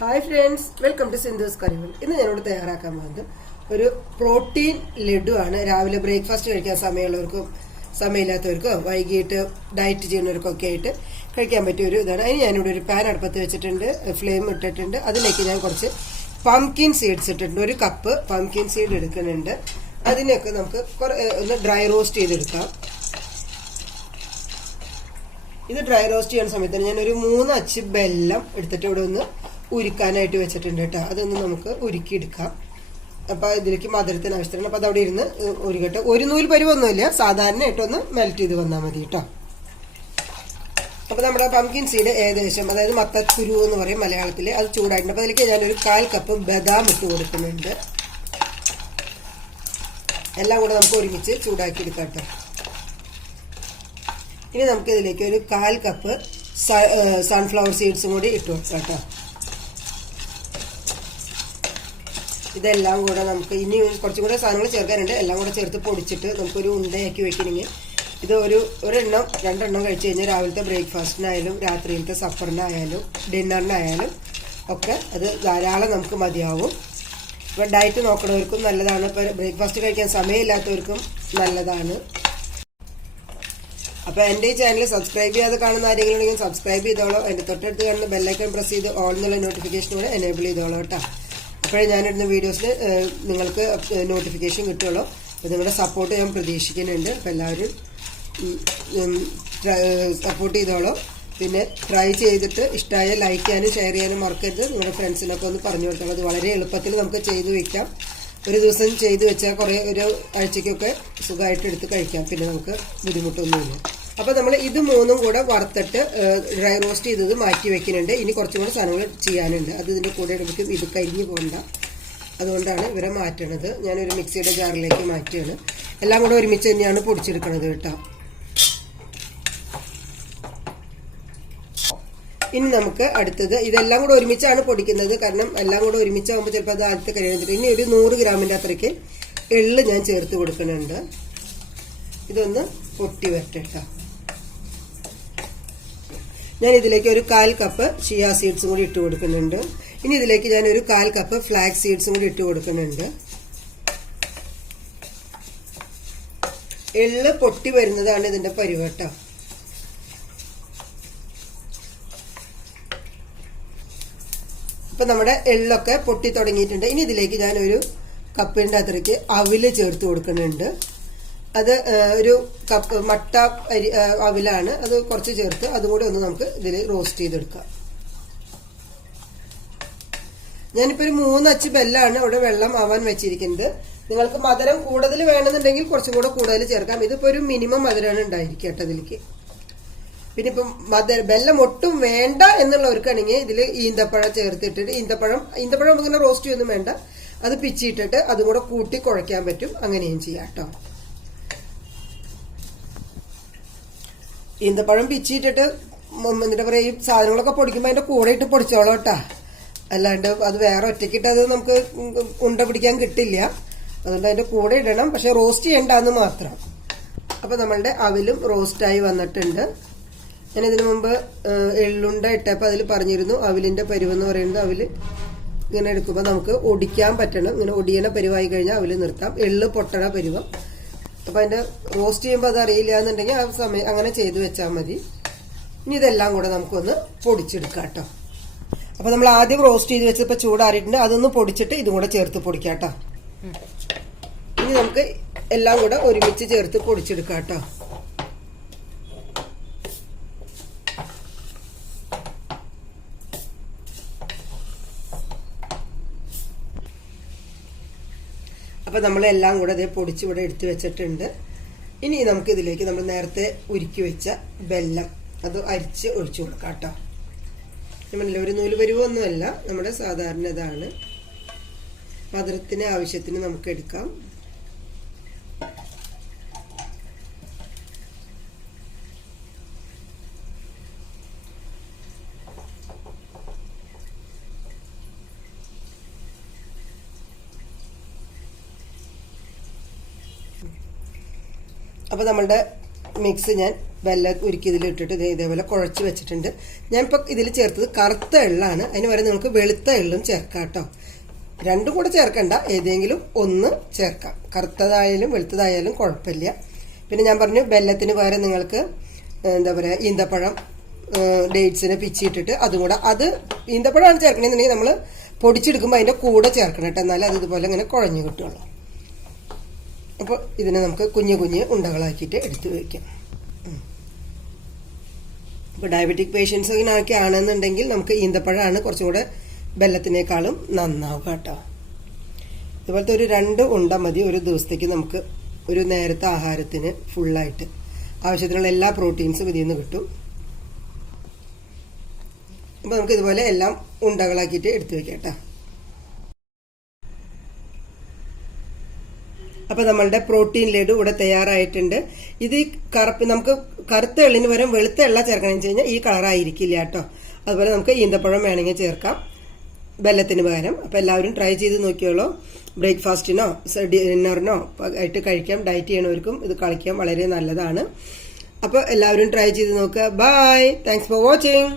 Hi friends, welcome to Sindhu's കറികൾ. ഇന്ന് ഞാനിവിടെ തയ്യാറാക്കാൻ പോകുന്നത് ഒരു പ്രോട്ടീൻ ലഡു ആണ്. രാവിലെ ബ്രേക്ക്ഫാസ്റ്റ് കഴിക്കാൻ സമയമുള്ളവർക്കും സമയമില്ലാത്തവർക്കോ വൈകിട്ട് ഡയറ്റ് ചെയ്യുന്നവർക്കൊക്കെ ആയിട്ട് കഴിക്കാൻ പറ്റിയ ഒരു ഇതാണ്. അതിന് ഞാനിവിടെ ഒരു പാൻ അടുപ്പത്ത് വെച്ചിട്ടുണ്ട്, ഫ്ലെയിം ഇട്ടിട്ടുണ്ട്. അതിലേക്ക് ഞാൻ കുറച്ച് പംകിൻ സീഡ്സ് ഇട്ടിട്ടുണ്ട്. ഒരു കപ്പ് പംകിൻ സീഡ് എടുക്കുന്നുണ്ട്. അതിനൊക്കെ നമുക്ക് ഒന്ന് ഡ്രൈ റോസ്റ്റ് ചെയ്തെടുക്കാം. ഇത് ഡ്രൈ റോസ്റ്റ് ചെയ്യുന്ന സമയത്ത് ഞാനൊരു 3 അച്ച് ബെല്ലം എടുത്തിട്ട് ഇവിടെ ഒന്ന് ഉരുക്കാനായിട്ട് വെച്ചിട്ടുണ്ട് കേട്ടോ. അതൊന്ന് നമുക്ക് ഉരുക്കിയെടുക്കാം. അപ്പോൾ ഇതിലേക്ക് മധുരത്തിന് ആവശ്യത്തിന് അപ്പോൾ അതവിടെ ഇരുന്ന് ഉരുക്കട്ടെ. ഒരു നൂൽ പരുവൊന്നുമില്ല, സാധാരണയായിട്ടൊന്ന് മെൽറ്റ് ചെയ്ത് വന്നാൽ മതി കേട്ടോ. അപ്പോൾ നമ്മുടെ പംകിൻ സീഡ് ഏകദേശം, അതായത് മത്തക്കുരു എന്ന് പറയും മലയാളത്തിൽ, അത് ചൂടായിട്ടുണ്ട്. അപ്പോൾ അതിലേക്ക് ഞാനൊരു 1/4 കപ്പ് ബദാം ഇട്ട് കൊടുക്കുന്നുണ്ട്. എല്ലാം കൂടെ നമുക്ക് ഒരുമിച്ച് ചൂടാക്കി എടുക്കാം കേട്ടോ. ഇനി നമുക്ക് ഇതിലേക്ക് ഒരു 1/4 കപ്പ് സൺഫ്ലവർ സീഡ്സും കൂടി ഇട്ട് വെക്കാം കേട്ടോ. ഇതെല്ലാം കൂടെ നമുക്ക് ഇനി കുറച്ചും കൂടെ സാധനങ്ങൾ ചേർക്കാനുണ്ട്. എല്ലാം കൂടെ ചേർത്ത് പൊടിച്ചിട്ട് നമുക്കൊരു ഉണ്ടയാക്കി വെക്കണമെങ്കിൽ ഇത് ഒരെണ്ണം 2 എണ്ണം കഴിച്ച് കഴിഞ്ഞാൽ രാവിലത്തെ ബ്രേക്ക്ഫാസ്റ്റിനായാലും രാത്രിയിലത്തെ സപ്പറിനായാലും ഡിന്നറിനായാലും ഒക്കെ അത് ധാരാളം നമുക്ക് മതിയാവും. ഇപ്പോൾ ഡയറ്റ് നോക്കുന്നവർക്കും നല്ലതാണ്, ഇപ്പോൾ ബ്രേക്ക്ഫാസ്റ്റ് കഴിക്കാൻ സമയമില്ലാത്തവർക്കും നല്ലതാണ്. അപ്പോൾ എൻ്റെ ഈ ചാനൽ സബ്സ്ക്രൈബ് ചെയ്യാതെ കാണുന്ന ആരെങ്കിലും ഉണ്ടെങ്കിൽ സബ്സ്ക്രൈബ് ചെയ്തോളൂ. എൻ്റെ തൊട്ടടുത്ത് കാണുന്ന ബെല്ലൈക്കൺ പ്രസ് ചെയ്ത് ഓൾ എന്നുള്ള നോട്ടിഫിക്കേഷൻ കൂടെ എനേബിൾ ചെയ്തോളൂ കേട്ടോ. അപ്പോഴേ ഞാനിടുന്ന വീഡിയോസിൽ നിങ്ങൾക്ക് നോട്ടിഫിക്കേഷൻ കിട്ടുള്ളൂ. അപ്പോൾ നിങ്ങളുടെ സപ്പോർട്ട് ഞാൻ പ്രതീക്ഷിക്കുന്നുണ്ട്. അപ്പോൾ എല്ലാവരും സപ്പോർട്ട് ചെയ്തോളൂ. പിന്നെ ട്രൈ ചെയ്തിട്ട് ഇഷ്ടമായ ലൈക്ക് ചെയ്യാനും ഷെയർ ചെയ്യാനും മറക്കരുത്. നിങ്ങളുടെ ഫ്രണ്ട്സിനൊക്കെ ഒന്ന് പറഞ്ഞു കൊടുത്തോളൂ. അത് വളരെ എളുപ്പത്തിൽ നമുക്ക് ചെയ്ത് വയ്ക്കാം. ഒരു ദിവസം ചെയ്ത് വെച്ചാൽ ഒരു ആഴ്ചയ്ക്കൊക്കെ സുഖമായിട്ട് എടുത്ത് കഴിക്കാം. പിന്നെ നമുക്ക് ബുദ്ധിമുട്ടൊന്നുമില്ല. അപ്പോൾ നമ്മൾ ഇത് 3ഉം കൂടെ വറുത്തിട്ട് ഡ്രൈ റോസ്റ്റ് ചെയ്തത് മാറ്റി വെക്കുന്നുണ്ട്. ഇനി കുറച്ചും കൂടെ സാധനങ്ങൾ ചെയ്യാനുണ്ട്. അത് ഇതിൻ്റെ കൂടെ എടുക്കും. ഇത് കരിഞ്ഞു പോകണ്ട, അതുകൊണ്ടാണ് ഇവരെ മാറ്റണത്. ഞാനൊരു മിക്സിയുടെ ജാറിലേക്ക് മാറ്റുകയാണ്. എല്ലാം കൂടെ ഒരുമിച്ച് തന്നെയാണ് പൊടിച്ചെടുക്കണത് കേട്ടോ. ഇനി നമുക്ക് അടുത്തത് ഇതെല്ലാം കൂടെ ഒരുമിച്ചാണ് പൊടിക്കുന്നത്. കാരണം എല്ലാം കൂടെ ഒരുമിച്ചാകുമ്പോൾ ചിലപ്പോൾ അത് ആദ്യത്തെ കരിഞ്ഞിട്ട്. ഇനി ഒരു 100 ഗ്രാമിൻ്റെ അത്രയ്ക്ക് എള്ള് ഞാൻ ചേർത്ത് കൊടുക്കുന്നുണ്ട്. ഇതൊന്ന് പൊട്ടി വരട്ടെ. ഞാൻ ഇതിലേക്ക് ഒരു 1/4 കപ്പ് ചിയ സീഡ്സും കൂടി ഇട്ട് കൊടുക്കുന്നുണ്ട്. ഇനി ഇതിലേക്ക് ഞാൻ ഒരു 1/4 കപ്പ് ഫ്ലാക്സ് സീഡ്സും കൂടി ഇട്ട് കൊടുക്കുന്നുണ്ട്. എള്ള് പൊട്ടി വരുന്നതാണ് ഇതിന്റെ പരുവട്ട. ഇപ്പൊ നമ്മുടെ എള്ളൊക്കെ പൊട്ടി തുടങ്ങിയിട്ടുണ്ട്. ഇനി ഇതിലേക്ക് ഞാൻ ഒരു കപ്പിന്റെ അത്രയ്ക്ക് അവില് ചേർത്ത് കൊടുക്കുന്നുണ്ട്. അത് ഒരു കപ്പ് മട്ട അവിലാണ്. അത് കുറച്ച് ചേർത്ത് അതും കൂടി ഒന്ന് നമുക്ക് ഇതിൽ റോസ്റ്റ് ചെയ്തെടുക്കാം. ഞാനിപ്പോൾ ഒരു 3 അച്ച് ബെല്ലാണ് ഇവിടെ വെള്ളം ആവാൻ വെച്ചിരിക്കുന്നത്. നിങ്ങൾക്ക് മധുരം കൂടുതൽ വേണമെന്നുണ്ടെങ്കിൽ കുറച്ചും കൂടെ കൂടുതൽ ചേർക്കാം. ഇതിപ്പോൾ ഒരു മിനിമം മധുരമാണ് ഉണ്ടായിരിക്കും കേട്ടോ ഇതിലേക്ക്. പിന്നെ ഇപ്പം ബെല്ലം ഒട്ടും വേണ്ട എന്നുള്ളവർക്കാണെങ്കിൽ ഇതിൽ ഈന്തപ്പഴം ചേർത്തിട്ടിട്ട് ഈന്തപ്പഴം ഇങ്ങനെ റോസ്റ്റ് ചെയ്യൊന്നും വേണ്ട, അത് പിച്ചിട്ടിട്ട് അതും കൂടെ കൂട്ടി കുഴയ്ക്കാൻ പറ്റും. അങ്ങനെയും ചെയ്യാം കേട്ടോ. ഈന്തപ്പഴം പിച്ചിട്ടിട്ട് എന്താ പറയുക, ഈ സാധനങ്ങളൊക്കെ പൊടിക്കുമ്പോൾ അതിൻ്റെ കൂടെ ഇട്ട് പൊടിച്ചോളൂ കേട്ടോ. അല്ലാണ്ട് അത് വേറെ ഒറ്റയ്ക്കിട്ട് അത് നമുക്ക് ഉണ്ട പിടിക്കാൻ കിട്ടില്ല. അതുകൊണ്ട് അതിൻ്റെ കൂടെ ഇടണം, പക്ഷെ റോസ്റ്റ് ചെയ്യണ്ടെന്ന് മാത്രം. അപ്പോൾ നമ്മളുടെ അവിലും റോസ്റ്റായി വന്നിട്ടുണ്ട്. ഞാനിതിനു മുമ്പ് എള്ളുണ്ട ഇട്ടപ്പോൾ അതിൽ പറഞ്ഞിരുന്നു അവിലിൻ്റെ പരുവെന്ന് പറയുന്നത് അവിൽ ഇങ്ങനെ എടുക്കുമ്പോൾ നമുക്ക് ഒടിക്കാൻ പറ്റണം. ഇങ്ങനെ ഒടിയണ പരുവായി കഴിഞ്ഞാൽ അവിൽ നിർത്താം. എള്ള് പൊട്ടണ പരുവം. അപ്പോൾ അതിൻ്റെ റോസ്റ്റ് ചെയ്യുമ്പോൾ അത് അറിയില്ല എന്നുണ്ടെങ്കിൽ ആ സമയം അങ്ങനെ ചെയ്ത് വെച്ചാൽ മതി. ഇനി ഇതെല്ലാം കൂടെ നമുക്കൊന്ന് പൊടിച്ചെടുക്കാം കേട്ടോ. അപ്പോൾ നമ്മൾ ആദ്യം റോസ്റ്റ് ചെയ്ത് വെച്ചപ്പോൾ ചൂടാറിയിട്ടുണ്ട്. അതൊന്ന് പൊടിച്ചിട്ട് ഇതും കൂടെ ചേർത്ത് പൊടിക്കാം കേട്ടോ. ഇനി നമുക്ക് എല്ലാം കൂടെ ഒരുമിച്ച് ചേർത്ത് പൊടിച്ചെടുക്കാം കേട്ടോ. അപ്പോൾ നമ്മളെല്ലാം കൂടെ അതേ പൊടിച്ച് ഇവിടെ എടുത്ത് വെച്ചിട്ടുണ്ട്. ഇനി നമുക്ക് ഇതിലേക്ക് നമ്മൾ നേരത്തെ ഉരുക്കി വെച്ച ബെല്ലം അത് അരിച്ച് ഒഴിച്ചു കൊടുക്കാം കേട്ടോ. നമ്മളല്ല ഒരു നൂല് പരുവൊന്നുമല്ല, നമ്മുടെ സാധാരണ ഇതാണ്. മധുരത്തിന് ആവശ്യത്തിന് നമുക്ക് എടുക്കാം. അപ്പോൾ നമ്മളുടെ മിക്സ് ഞാൻ വെള്ളം ഉരുക്കി ഇതിലിട്ടിട്ട് ഇതേപോലെ കുഴച്ച് വെച്ചിട്ടുണ്ട്. ഞാനിപ്പോൾ ഇതിൽ ചേർത്തത് കറുത്ത എള്ളാണ്. അതിന് വരെ നിങ്ങൾക്ക് വെളുത്ത എള്ളും ചേർക്കാം കേട്ടോ. രണ്ടും കൂടെ ചേർക്കണ്ട, ഏതെങ്കിലും ഒന്ന് ചേർക്കാം. കറുത്തതായാലും വെളുത്തതായാലും കുഴപ്പമില്ല. പിന്നെ ഞാൻ പറഞ്ഞു വെല്ലത്തിന് പകരം നിങ്ങൾക്ക് എന്താ പറയുക ഈന്തപ്പഴം ഡേറ്റ്സിനെ പിച്ചിട്ടിട്ട് അതും കൂടെ, അത് ഈന്തപ്പഴമാണ് ചേർക്കണമെന്നുണ്ടെങ്കിൽ നമ്മൾ പൊടിച്ചെടുക്കുമ്പോൾ അതിൻ്റെ കൂടെ ചേർക്കണം കേട്ടോ, എന്നാലും അത് ഇതുപോലെ ഇങ്ങനെ കുഴഞ്ഞു കിട്ടുള്ളൂ. അപ്പോൾ ഇതിനെ നമുക്ക് കുഞ്ഞു കുഞ്ഞ് ഉണ്ടകളാക്കിയിട്ട് എടുത്ത് വയ്ക്കാം. ഇപ്പോൾ ഡയബറ്റിക് പേഷ്യൻസിനൊക്കെ ആണെന്നുണ്ടെങ്കിൽ നമുക്ക് ഈന്തപ്പഴമാണ് കുറച്ചും കൂടെ വെല്ലത്തിനേക്കാളും നന്നാവുക കേട്ടോ. ഇതുപോലത്തെ ഒരു 2 ഉണ്ട മതി ഒരു ദിവസത്തേക്ക്. നമുക്ക് ഒരു നേരത്തെ ആഹാരത്തിന് ഫുള്ളായിട്ട് ആവശ്യത്തിനുള്ള എല്ലാ പ്രോട്ടീൻസും ഇതിൽ നിന്ന് കിട്ടും. അപ്പോൾ നമുക്ക് ഇതുപോലെ എല്ലാം ഉണ്ടകളാക്കിയിട്ട് എടുത്തു വെക്കാം കേട്ടോ. അപ്പോൾ നമ്മളുടെ പ്രോട്ടീൻ ലഡു ഇവിടെ തയ്യാറായിട്ടുണ്ട്. ഇത് നമുക്ക് കറുത്ത എള്ളിന് പകരം വെളുത്ത എള്ള ചേർക്കണമെന്ന് വെച്ച് കഴിഞ്ഞാൽ ഈ കളറായിരിക്കില്ല കേട്ടോ. അതുപോലെ നമുക്ക് ഈന്തപ്പഴം വേണമെങ്കിൽ ചേർക്കാം വെല്ലത്തിന് പകരം. അപ്പോൾ എല്ലാവരും ട്രൈ ചെയ്ത് നോക്കിയോളൂ. ബ്രേക്ക്ഫാസ്റ്റിനോ ഡിന്നറിനോ ആയിട്ട് കഴിക്കാം. ഡയറ്റ് ചെയ്യണവർക്കും ഇത് കളിക്കാൻ വളരെ നല്ലതാണ്. അപ്പോൾ എല്ലാവരും ട്രൈ ചെയ്ത് നോക്കുക. Bye, thanks for watching.